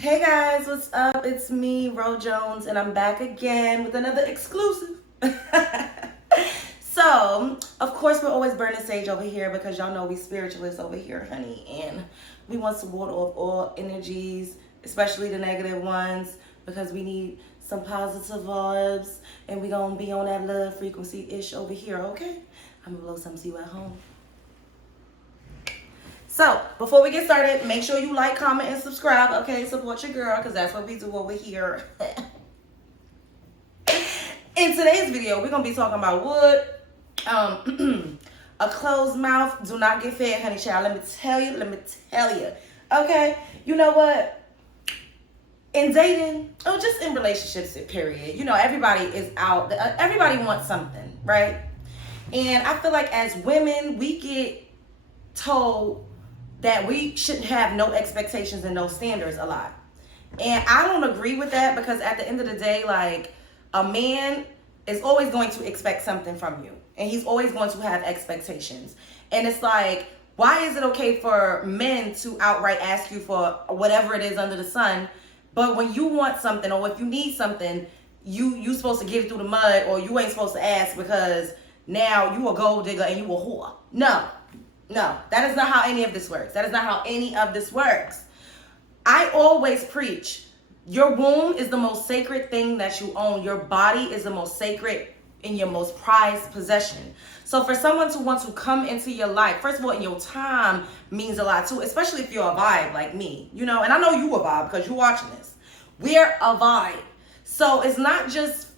Hey guys, what's up? It's me, Ro Jones, and I'm back again with another exclusive. So, of course, we're always burning sage over here because y'all know we spiritualists over here, honey, and we want to ward off all energies, especially the negative ones, because we need some positive vibes, and we gonna be on that love frequency-ish over here, okay? I'm gonna blow something to you at home. So, before we get started, make sure you like, comment, and subscribe, okay? Support your girl, because that's what we do over here. In today's video, we're going to be talking about wood. A closed mouth do not get fed, honey child. Let me tell you. Okay? You know what? In dating, or just in relationships, period, you know, everybody is out. Everybody wants something, right? And I feel like as women, we get told that we shouldn't have no expectations and no standards a lot. And I don't agree with that, because at the end of the day, like, a man is always going to expect something from you. And he's always going to have expectations. And it's like, why is it okay for men to outright ask you for whatever it is under the sun, but when you want something or if you need something, you supposed to get it through the mud, or you ain't supposed to ask because now you a gold digger and you a whore? No, that is not how any of this works. That is not how any of this works. I always preach, your womb is the most sacred thing that you own. Your body is the most sacred and your most prized possession. So for someone to want to come into your life, first of all, in your time means a lot too, especially if you're a vibe like me, you know, and I know you a vibe because you're watching this. We're a vibe. So it's not just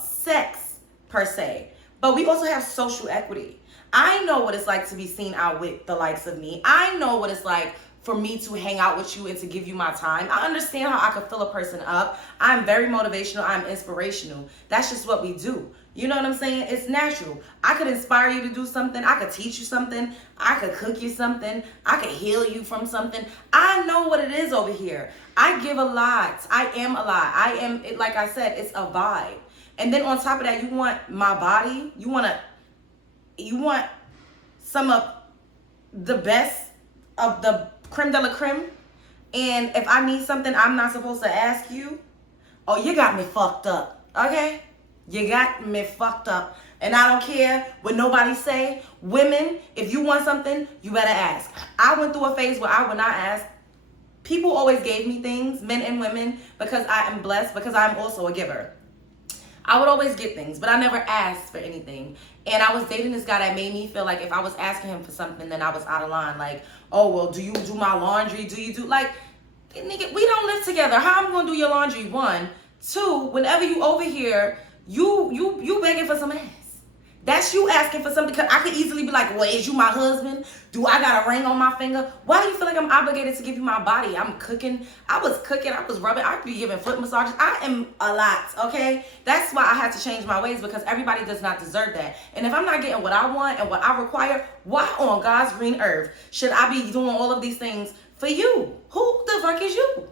sex per se, but we also have social equity. I know what it's like to be seen out with the likes of me. I know what it's like for me to hang out with you and to give you my time. I understand how I could fill a person up. I'm very motivational. I'm inspirational. That's just what we do. You know what I'm saying? It's natural. I could inspire you to do something. I could teach you something. I could cook you something. I could heal you from something. I know what it is over here. I give a lot. I am a lot. Like I said, it's a vibe. And then on top of that, you want my body. You want some of the best of the creme de la creme. And if I need something I'm not supposed to ask you, oh, you got me fucked up, okay? You got me fucked up. And I don't care what nobody say. Women, if you want something, you better ask. I went through a phase where I would not ask. People always gave me things, men and women, because I am blessed, because I'm also a giver. I would always get things, but I never asked for anything. And I was dating this guy that made me feel like if I was asking him for something, then I was out of line. Like, oh, well, do you do my laundry? Do you do, like, nigga, we don't live together. How am I going to do your laundry? One. Two, whenever you over here, you begging for some ass. That's you asking for something. Cause I could easily be like, well, is you my husband? Do I got a ring on my finger? Why do you feel like I'm obligated to give you my body? I'm cooking. I was rubbing. I could be giving foot massages. I am a lot, okay? That's why I had to change my ways, because everybody does not deserve that. And if I'm not getting what I want and what I require, why on God's green earth should I be doing all of these things for you? Who the fuck is you?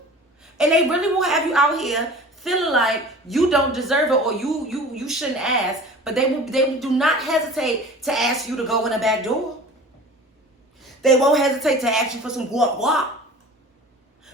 And they really will have you out here feeling like you don't deserve it, or you shouldn't ask. But they do not hesitate to ask you to go in the back door. They won't hesitate to ask you for some guap.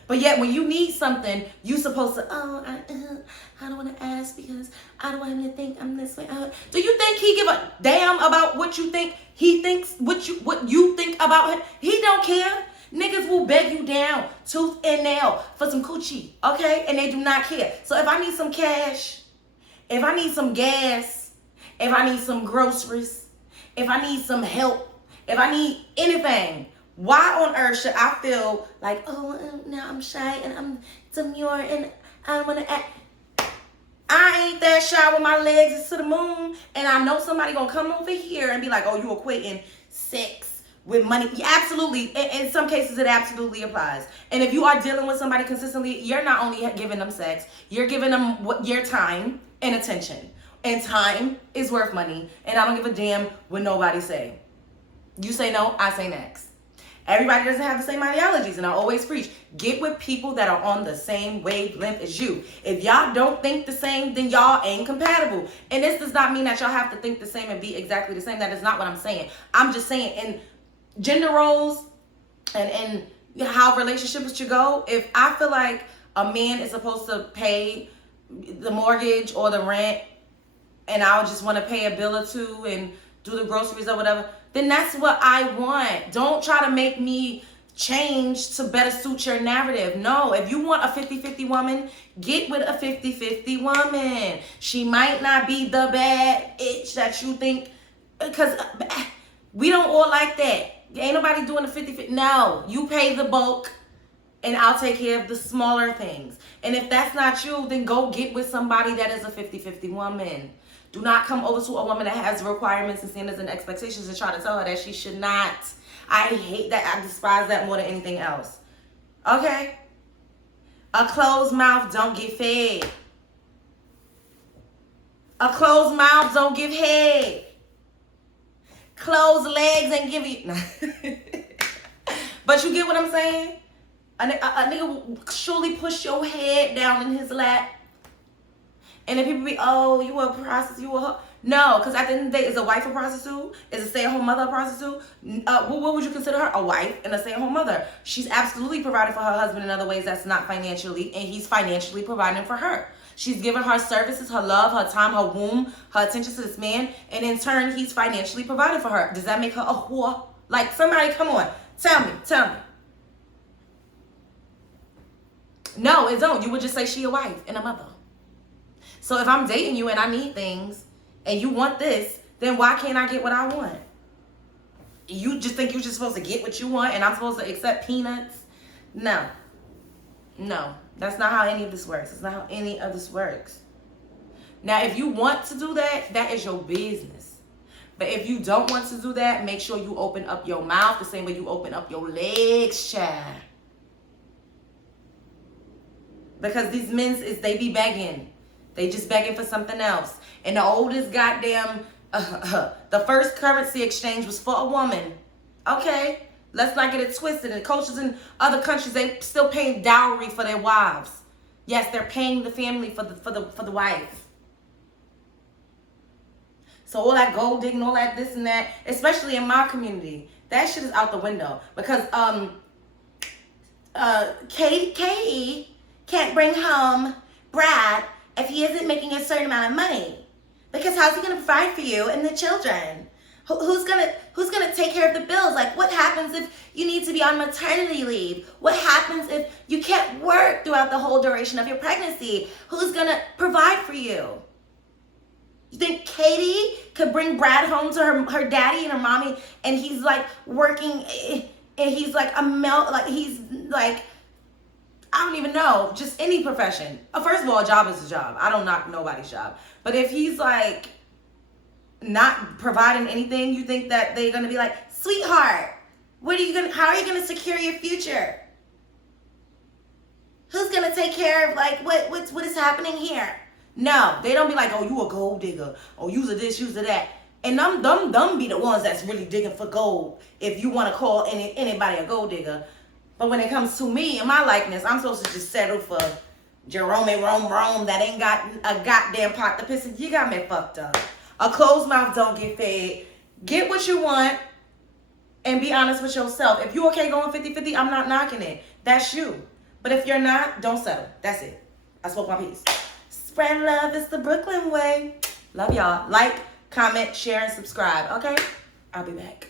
But yet when you need something, you supposed to, I don't want to ask because I don't want him to think I'm this way. Do you think he give a damn about what you think he thinks, what you think about him? He don't care. Niggas will beg you down, tooth and nail, for some coochie, okay? And they do not care. So if I need some cash, if I need some gas, if I need some groceries, if I need some help, if I need anything, why on earth should I feel like, oh, now I'm shy and I'm demure and I don't want to act? I ain't that shy with my legs is to the moon, and I know somebody gonna come over here and be like, oh, you equating sex with money. Yeah, absolutely. In some cases, it absolutely applies. And if you are dealing with somebody consistently, you're not only giving them sex, you're giving them your time and attention. And time is worth money. And I don't give a damn what nobody say. You say no, I say next. Everybody doesn't have the same ideologies, and I always preach, get with people that are on the same wavelength as you. If y'all don't think the same, then y'all ain't compatible. And this does not mean that y'all have to think the same and be exactly the same. That is not what I'm saying. I'm just saying, in gender roles and how relationships should go, if I feel like a man is supposed to pay the mortgage or the rent, and I'll just want to pay a bill or two and do the groceries or whatever, then that's what I want. Don't try to make me change to better suit your narrative. No, if you want a 50-50 woman, get with a 50-50 woman. She might not be the bad itch that you think, because we don't all like that. Ain't nobody doing a 50-50. No, you pay the bulk and I'll take care of the smaller things. And if that's not you, then go get with somebody that is a 50-50 woman. Do not come over to a woman that has requirements and standards and expectations and try to tell her that she should not. I hate that. I despise that more than anything else. Okay? A closed mouth don't get fed. A closed mouth don't give head. Closed legs and give you... But you get what I'm saying? A nigga will surely push your head down in his lap. And then people be, oh, you a prostitute, you a... No, because at the end of the day, is a wife a prostitute? Is a stay-at-home mother a prostitute? What would you consider her? A wife and a stay-at-home mother. She's absolutely providing for her husband in other ways that's not financially, and he's financially providing for her. She's giving her services, her love, her time, her womb, her attention to this man, and in turn, he's financially providing for her. Does that make her a whore? Like, somebody, come on. Tell me. No, it don't. You would just say she a wife and a mother. So if I'm dating you and I need things, and you want this, then why can't I get what I want? You just think you're just supposed to get what you want and I'm supposed to accept peanuts? No. That's not how any of this works. It's not how any of this works. Now, if you want to do that, that is your business. But if you don't want to do that, make sure you open up your mouth the same way you open up your legs, child. Because these men, they be begging. They just begging for something else. And the oldest goddamn, the first currency exchange was for a woman. Okay? Let's not get it twisted. And cultures in other countries, they still paying dowry for their wives. Yes, they're paying the family for the wife. So all that gold digging, all that this and that, especially in my community, that shit is out the window. Because Katie can't bring home Brad if he isn't making a certain amount of money. Because how's he gonna provide for you and the children? Who's gonna take care of the bills? Like, what happens if you need to be on maternity leave? What happens if you can't work throughout the whole duration of your pregnancy? Who's gonna provide for you? You think Katie could bring Brad home to her daddy and her mommy, and he's like working, and he's like he's like, I don't even know, just any profession. First of all, a job is a job. I don't knock nobody's job. But if he's like not providing anything, you think that they're gonna be like, sweetheart, how are you gonna secure your future? Who's gonna take care of like what is happening here? No, they don't be like, oh, you a gold digger, or use of this, use of that. And them be the ones that's really digging for gold, if you wanna call anybody a gold digger. But when it comes to me and my likeness, I'm supposed to just settle for Jerome that ain't got a goddamn pot to piss in. You got me fucked up. A closed mouth don't get fed. Get what you want and be honest with yourself. If you okay going 50-50, I'm not knocking it. That's you. But if you're not, don't settle. That's it. I spoke my piece. Spread love is the Brooklyn way. Love y'all. Like, comment, share, and subscribe. Okay? I'll be back.